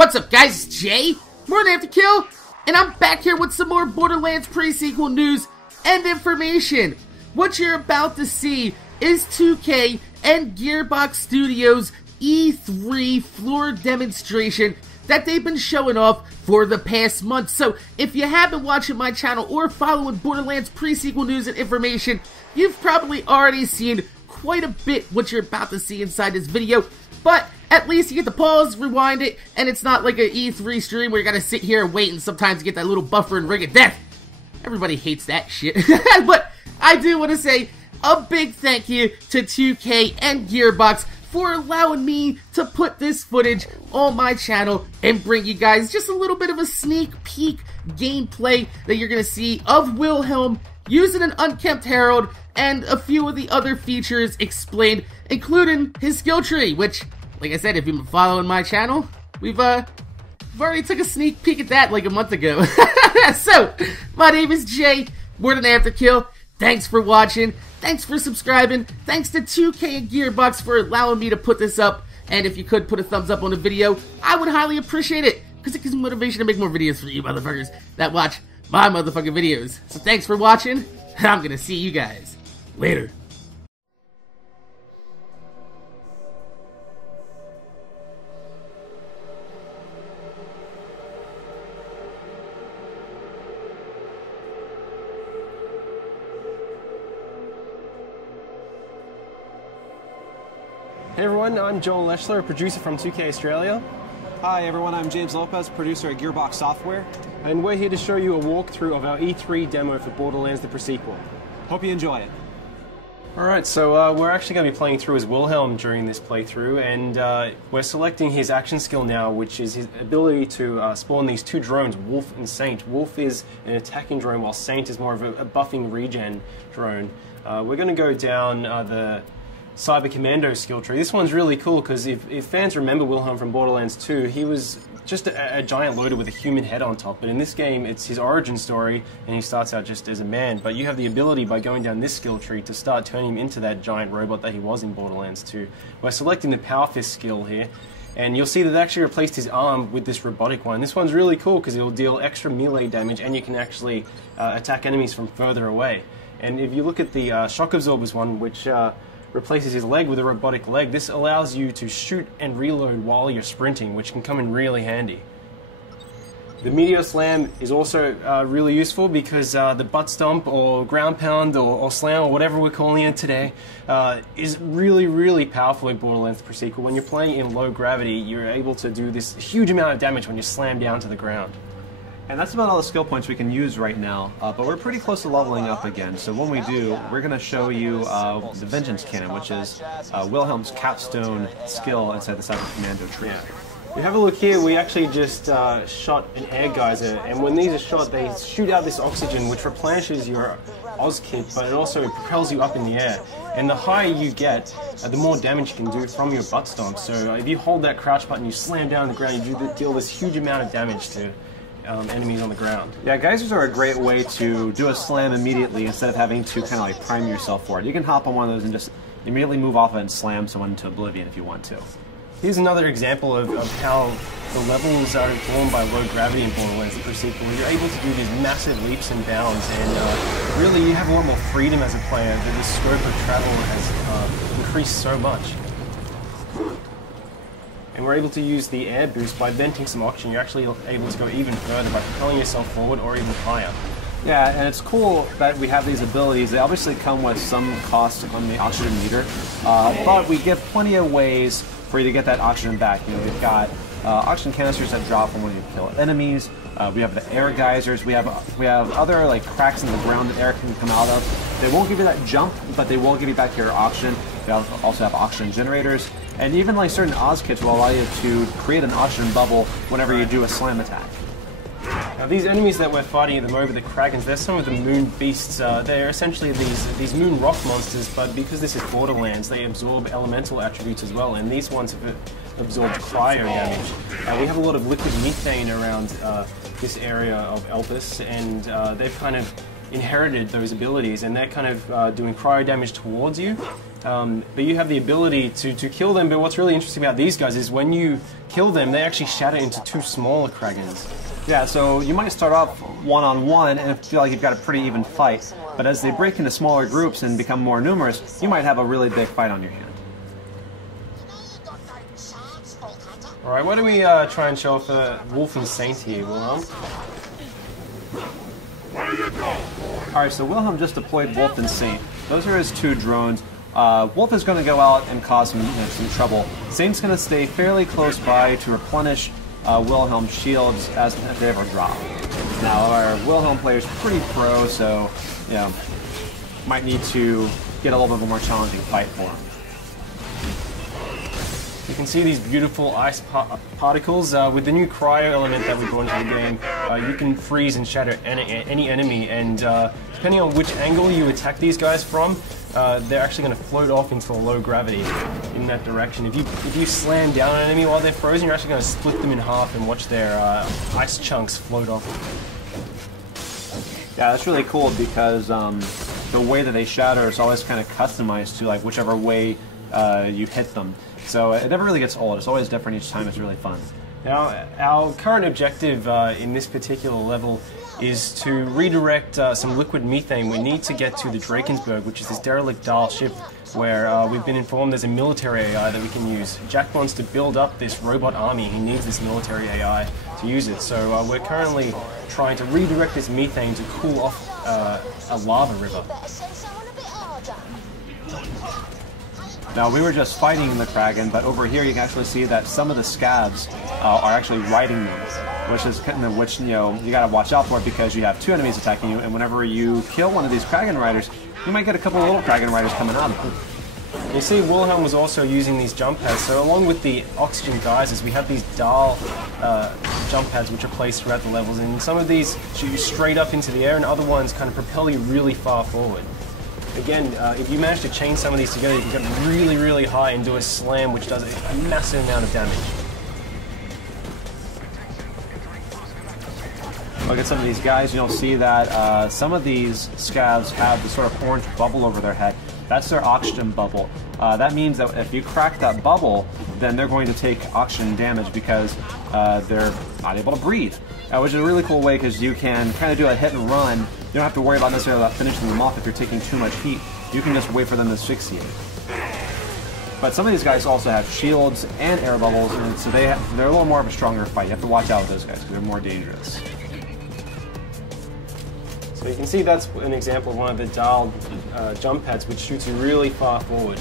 What's up, guys? It's Jay, MorninAfterKill, and I'm back here with some more Borderlands pre-sequel news and information. What you're about to see is 2K and Gearbox Studios' E3 floor demonstration that they've been showing off for the past month. So if you have been watching my channel or following Borderlands pre-sequel news and information, you've probably already seen quite a bit what you're about to see inside this video. But at least you get to pause, rewind it, and it's not like an E3 stream where you gotta sit here and wait and sometimes get that little buffer and ring of death. Everybody hates that shit. But I do want to say a big thank you to 2K and Gearbox for allowing me to put this footage on my channel and bring you guys just a little bit of a sneak peek gameplay that you're gonna see of Wilhelm using an unkempt herald and a few of the other features explained, including his skill tree, which, like I said, if you've been following my channel, we've already took a sneak peek at that like a month ago. So, my name is Jay, MorninAfterKill. Thanks for watching, thanks for subscribing, thanks to 2K and Gearbox for allowing me to put this up, and if you could put a thumbs up on the video, I would highly appreciate it, because it gives me motivation to make more videos for you motherfuckers that watch my motherfucking videos. So thanks for watching, and I'm gonna see you guys later. Hey everyone, I'm Joel Leschler, a producer from 2K Australia. Hi everyone, I'm James Lopez, producer at Gearbox Software. And we're here to show you a walkthrough of our E3 demo for Borderlands the Pre-Sequel. Hope you enjoy it. Alright, so we're actually going to be playing through as Wilhelm during this playthrough, and we're selecting his action skill now, which is his ability to spawn these two drones, Wolf and Saint. Wolf is an attacking drone, while Saint is more of a buffing regen drone. We're going to go down the Cyber Commando skill tree. This one's really cool because if fans remember Wilhelm from Borderlands 2, he was just a giant loader with a human head on top. But in this game, it's his origin story, and he starts out just as a man. But you have the ability by going down this skill tree to start turning him into that giant robot that he was in Borderlands 2. We're selecting the Power Fist skill here, and you'll see that they actually replaced his arm with this robotic one. This one's really cool because it'll deal extra melee damage, and you can actually attack enemies from further away. And if you look at the Shock Absorbers one, which replaces his leg with a robotic leg, this allows you to shoot and reload while you're sprinting, which can come in really handy. The Meteor Slam is also really useful because the butt stomp or ground pound or slam or whatever we're calling it today is really, really powerful in Borderlands Pre-Sequel. When you're playing in low gravity, you're able to do this huge amount of damage when you slam down to the ground. And that's about all the skill points we can use right now, but we're pretty close to leveling up again, so when we do, we're going to show you the Vengeance Cannon, which is Wilhelm's capstone skill inside the Cyber Commando tree. Yeah. We have a look here, we actually just shot an air geyser, and when these are shot, they shoot out this oxygen, which replenishes your Oz kit, but it also propels you up in the air. And the higher you get, the more damage you can do from your butt stomp. So if you hold that crouch button, you slam down on the ground, you deal this huge amount of damage to enemies on the ground. Yeah, geysers are a great way to do a slam immediately instead of having to kind of like prime yourself for it. You can hop on one of those and just immediately move off it and slam someone into oblivion if you want to. Here's another example of how the levels are informed by low gravity in Borderlands the Pre-Sequel. You're able to do these massive leaps and bounds, and really you have a lot more freedom as a player. The scope of travel has increased so much. And we're able to use the air boost by venting some oxygen. You're actually able to go even further by propelling yourself forward or even higher. Yeah, and it's cool that we have these abilities. They obviously come with some cost on the oxygen meter, but we give plenty of ways for you to get that oxygen back. You know, we've got oxygen canisters that drop when you kill enemies. We have the air geysers. We have other like cracks in the ground that air can come out of. They won't give you that jump, but they will give you back your oxygen. We also have oxygen generators, and even like certain Oz kits will allow you to create an oxygen bubble whenever you do a slam attack. Now these enemies that we're fighting at the moment, the Krakens, they're some of the moon beasts. They're essentially these moon rock monsters, but because this is Borderlands, they absorb elemental attributes as well, and these ones have absorbed cryo damage. We have a lot of liquid methane around this area of Elpis, and they've kind of inherited those abilities, and they're kind of doing cryo damage towards you. But you have the ability to kill them. But what's really interesting about these guys is when you kill them, they actually shatter into 2 smaller Kragans. Yeah, so you might start off one-on-one and feel like you've got a pretty even fight, but as they break into smaller groups and become more numerous, you might have a really big fight on your hand. Alright, why don't we try and show off Wolf and Saint here, Wilhelm? Alright, so Wilhelm just deployed Wolf and Saint. Those are his 2 drones. Wolf is going to go out and cause some trouble. Saint's going to stay fairly close by to replenish Wilhelm's shields as they ever drop. Now, our Wilhelm player is pretty pro, so you know, might need to get a little bit more challenging fight for him. You can see these beautiful ice particles. With the new cryo element that we brought into the game, you can freeze and shatter any enemy, and depending on which angle you attack these guys from, they're actually going to float off into low gravity in that direction. If you slam down an enemy while they're frozen, you're actually going to split them in half and watch their ice chunks float off. Yeah, that's really cool because the way that they shatter is always kind of customized to like whichever way you hit them. So it never really gets old. It's always different each time. It's really fun. Now, our current objective in this particular level is to redirect some liquid methane. We need to get to the Drakensberg, which is this derelict Dahl ship where we've been informed there's a military AI that we can use. Jack wants to build up this robot army. He needs this military AI to use it. So we're currently trying to redirect this methane to cool off a lava river. Now, we were just fighting the Kraken, but over here you can actually see that some of the scabs are actually riding them, which you know you got to watch out for because you have 2 enemies attacking you, and whenever you kill one of these Kraken riders, you might get a couple of little Kraken riders coming out of them. You see, Wilhelm was also using these jump pads. So along with the oxygen geysers, we have these Dahl jump pads which are placed throughout the levels, and some of these shoot you straight up into the air, and other ones kind of propel you really far forward. Again, if you manage to chain some of these together, you can get really, really high and do a slam, which does a massive amount of damage. Look at some of these guys, you'll see that some of these scabs have this sort of orange bubble over their head. That's their oxygen bubble. That means that if you crack that bubble, then they're going to take oxygen damage because they're not able to breathe. Which is a really cool way because you can kind of do a hit and run. You don't have to worry about necessarily about finishing them off if you're taking too much heat. You can just wait for them to asphyxiate. But some of these guys also have shields and air bubbles, and so they're a little more of a stronger fight. You have to watch out with those guys because they're more dangerous. So you can see that's an example of one of the Dahl jump pads, which shoots you really far forward.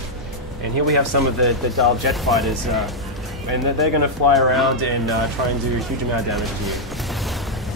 And here we have some of the Dahl jet fighters, and they're going to fly around and try and do a huge amount of damage to you.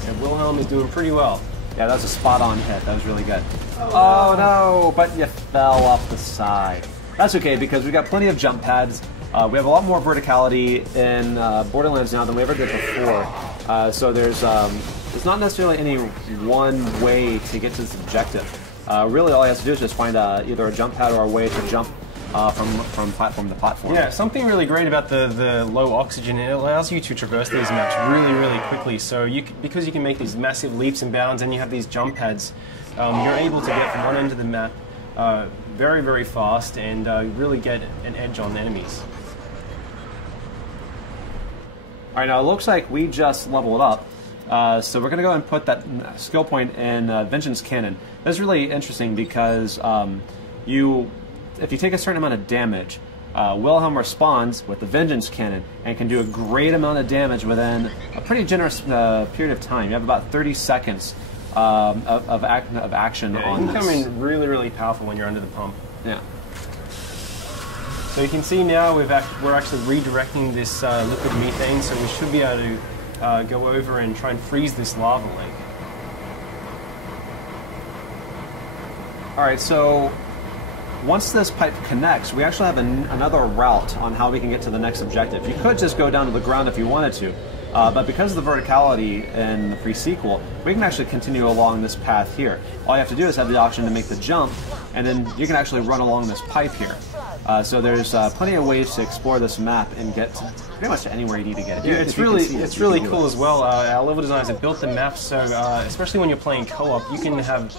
And Wilhelm is doing pretty well. Yeah, that was a spot-on hit. That was really good. Oh no, but you fell off the side. That's okay because we got plenty of jump pads. We have a lot more verticality in Borderlands now than we ever did before. So there's not necessarily any one way to get to this objective. Really, all you have to do is just find either a jump pad or a way to jump from platform to platform. Yeah, something really great about the low oxygen, it allows you to traverse these maps really, really quickly. So because you can make these massive leaps and bounds and you have these jump pads, you're able to get from one end of the map very, very fast and really get an edge on enemies. Alright, now it looks like we just leveled up. So we're going to go and put that skill point in Vengeance Cannon. That's really interesting because if you take a certain amount of damage, Wilhelm responds with the Vengeance Cannon and can do a great amount of damage within a pretty generous period of time. You have about 30 seconds of action on this. It can come in really, really powerful when you're under the pump. Yeah. So you can see now we're actually redirecting this liquid methane, so we should be able to go over and try and freeze this lava lake. Alright, so once this pipe connects, we actually have another route on how we can get to the next objective. You could just go down to the ground if you wanted to, but because of the verticality in the pre-sequel, we can actually continue along this path here. All you have to do is have the option to make the jump, and then you can actually run along this pipe here. So there's plenty of ways to explore this map and get to pretty much anywhere you need to get. Yeah, it's really cool as well. Our level designers have built the map so, especially when you're playing co-op, you can have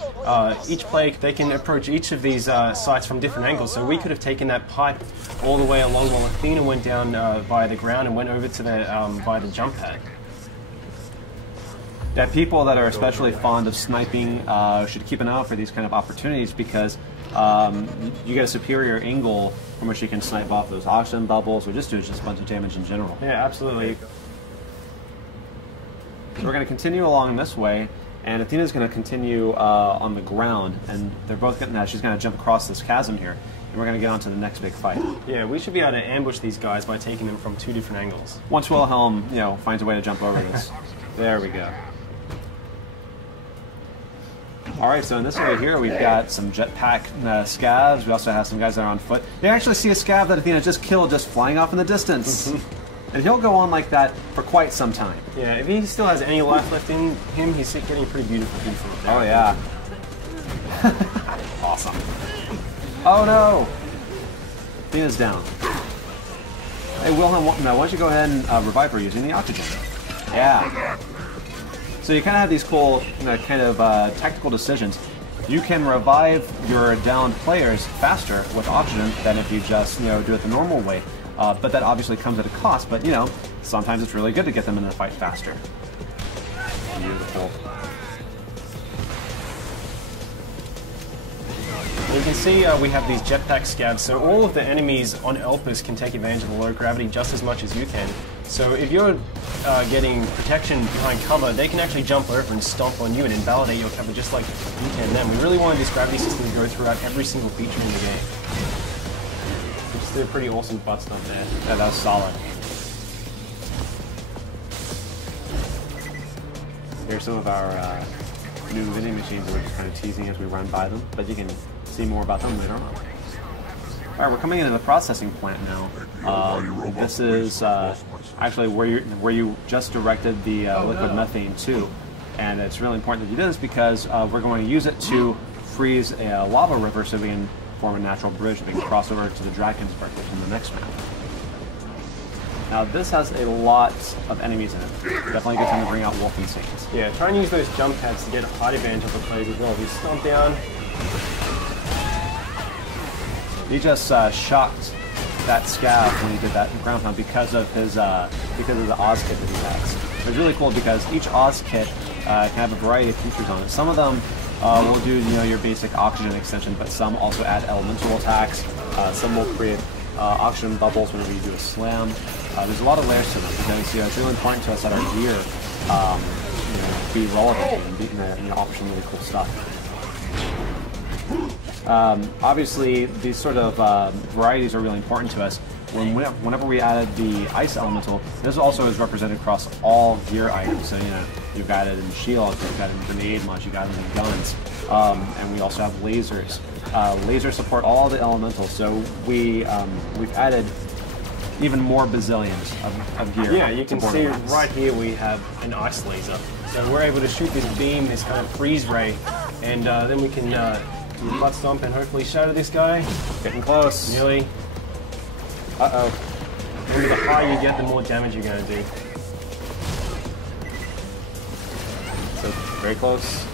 each player, they can approach each of these sites from different angles. So we could have taken that pipe all the way along while Athena went down by the ground and went over to the by the jump pad. Yeah, people that are especially fond of sniping should keep an eye out for these kind of opportunities because you get a superior angle from which you can snipe off those oxygen bubbles or just do just a bunch of damage in general. Yeah, absolutely. So we're going to continue along this way, and Athena's going to continue on the ground, and they're both going to, she's going to jump across this chasm here, and we're going to get on to the next big fight. Yeah, we should be able to ambush these guys by taking them from 2 different angles. Once Wilhelm, finds a way to jump over this. There we go. Alright, so in this area here, we've got some jetpack scavs. We also have some guys that are on foot. You actually see a scav that Athena just killed just flying off in the distance. And he'll go on like that for quite some time. Yeah, if he still has any life left in him, he's getting pretty beautiful. Oh, yeah. Awesome. Oh, no! Athena's down. Hey, Wilhelm, why don't you go ahead and revive her using the oxygen? Yeah. So you kind of have these cool tactical decisions. You can revive your downed players faster with oxygen than if you just do it the normal way. But that obviously comes at a cost. But sometimes it's really good to get them in the fight faster. Beautiful. You can see we have these jetpack scavs, so all of the enemies on Elpis can take advantage of the low gravity just as much as you can. So if you're getting protection behind cover, they can actually jump over and stomp on you and invalidate your cover just like you can them. We really wanted this gravity system to go throughout every single feature in the game. We just did a pretty awesome butt stomp there. Yeah, that was solid. Here's some of our new vending machines that we're just kind of teasing as we run by them, but you can see more about them later on. Alright, we're coming into the processing plant now. This is actually where you just directed the liquid methane to, and it's really important that you do this because we're going to use it to freeze a lava river so we can form a natural bridge that we can cross over to the Drakensberg, which is in the next map. Now this has a lot of enemies in it. Definitely a good time to bring out Wolf and Saint. Yeah, try and use those jump pads to get a height advantage of the players as well. If you stomp down. He just shocked that scav when he did that ground pound because of his because of the Oz kit that he has. It's really cool because each Oz kit can have a variety of features on it. Some of them will do your basic oxygen extension, but some also add elemental attacks. Some will create oxygen bubbles whenever you do a slam. There's a lot of layers to them because it's really important to us that our gear be relevant and offer some really cool stuff. Obviously, these sort of varieties are really important to us. Whenever we added the ice elemental, this also is represented across all gear items. So you've got it in shields, you've got it in grenade launch, you've got it in guns, and we also have lasers. Lasers support all the elementals, so we've added even more bazillions of gear. Yeah, you can see right here we have an ice laser. So we're able to shoot this beam, this kind of freeze ray, and then we can do a butt stomp and hopefully shatter this guy. Getting close. Nearly. Uh-oh. Remember, the higher you get, the more damage you're going to do. So, very close.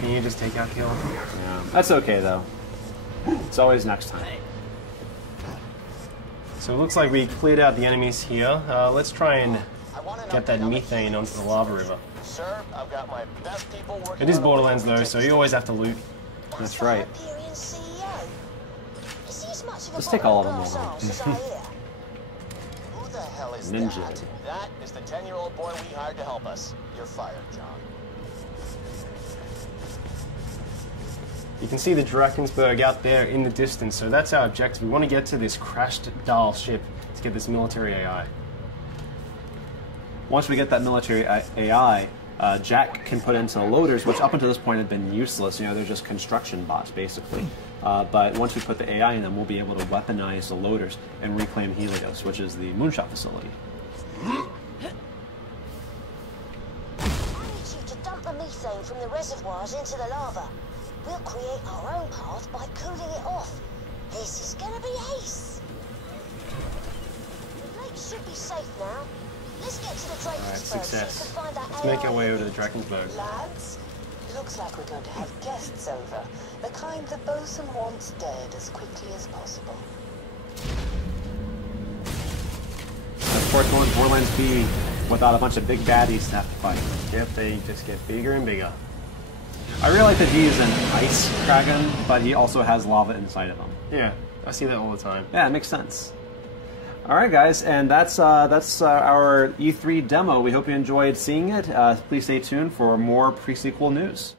Can you just take out kill? Yeah. That's okay, though. It's always next time. So it looks like we cleared out the enemies here. Let's try and get that methane onto the lava river. Sir, I've got my best people working. It is Borderlands though, so you always have to loot. That's right. Let's take all of them over. Who the hell is Ninja. that? That is the 10-year-old boy we hired to help us. You're fired, John. You can see the Drakensberg out there in the distance, so that's our objective. We want to get to this crashed Dahl ship to get this military AI. Once we get that military AI, Jack can put into the loaders, which up until this point have been useless. They're just construction bots, basically. But once we put the AI in them, we'll be able to weaponize the loaders and reclaim Helios, which is the moonshot facility. I need you to dump the methane from the reservoirs into the lava. We'll create our own path by cooling it off. This is gonna be ace. The lake should be safe now. Let's get to the Drakensburg so you success. can find that Let's make our way over to the Drakensburg. Lads, looks like we're going to have guests over. The kind the bosun wants dead as quickly as possible. Of course, what would Borderlands be without a bunch of big baddies to have to fight? Yep, they just get bigger and bigger. I really like that he is an ice dragon, but he also has lava inside of him. Yeah, I see that all the time. Yeah, it makes sense. All right, guys, and that's our E3 demo. We hope you enjoyed seeing it. Please stay tuned for more pre-sequel news.